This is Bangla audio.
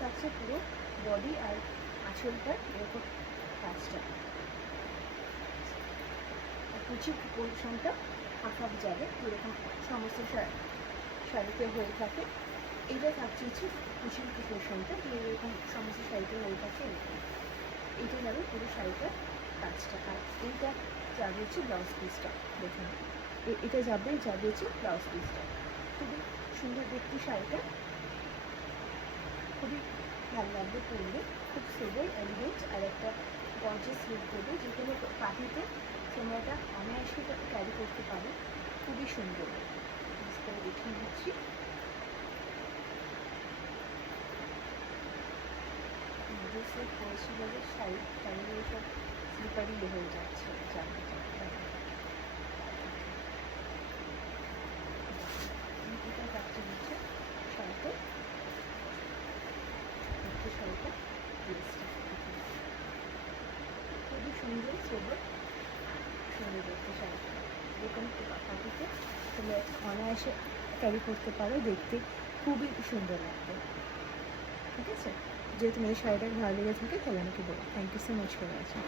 থাকছে পুরো বডি আর আঁচলটা এরকম কাজটা। কুচির পোর্শনটা হাফ হাফ যাবে, এরকম সমস্ত শাড়িতে হয়ে থাকে। এইটা থাকছে হচ্ছে কুচির পোর্শনটা, এরকম সমস্ত শাড়িতে হয়ে থাকে এরকম। এইটা যাবে পুরো শাড়িটার কাজটা। আর এইটা যাবে হচ্ছে ব্লাউজ পিসটা, দেখুন এটা যাবে হচ্ছে ব্লাউজ পিসটা। খুবই সুন্দর দেখতে শাড়িটা, খুবই ভালো লাগবে পরলে, খুব সোবার এলিগেন্ট আর একটা গর্জিয়াস লুক দেবে। যে কোনো পার্টিতে তোমরা এটা অনায়াসে এটাকে ক্যারি করতে পারো, খুবই সুন্দর। করে দেখিয়ে দিচ্ছি। পরেছিল যে শাড়ি শাড়িগুলো সব স্লিপারি হয়ে যাচ্ছে জামাটা। এটা কাটতে হচ্ছে শাড়িটা, শাড়িটা খুবই সুন্দর সোবার সুন্দর দেখতে শাড়িটা। এরকম পাখিতে তোমরা অনায়াসে ক্যারি করতে পারো, দেখতে খুবই সুন্দর লাগবে। ঠিক আছে, যদি তোমাদের শাড়িটা ভালো লেগে থাকে তাহলে আমাকে বলো। Thank you so much for watching.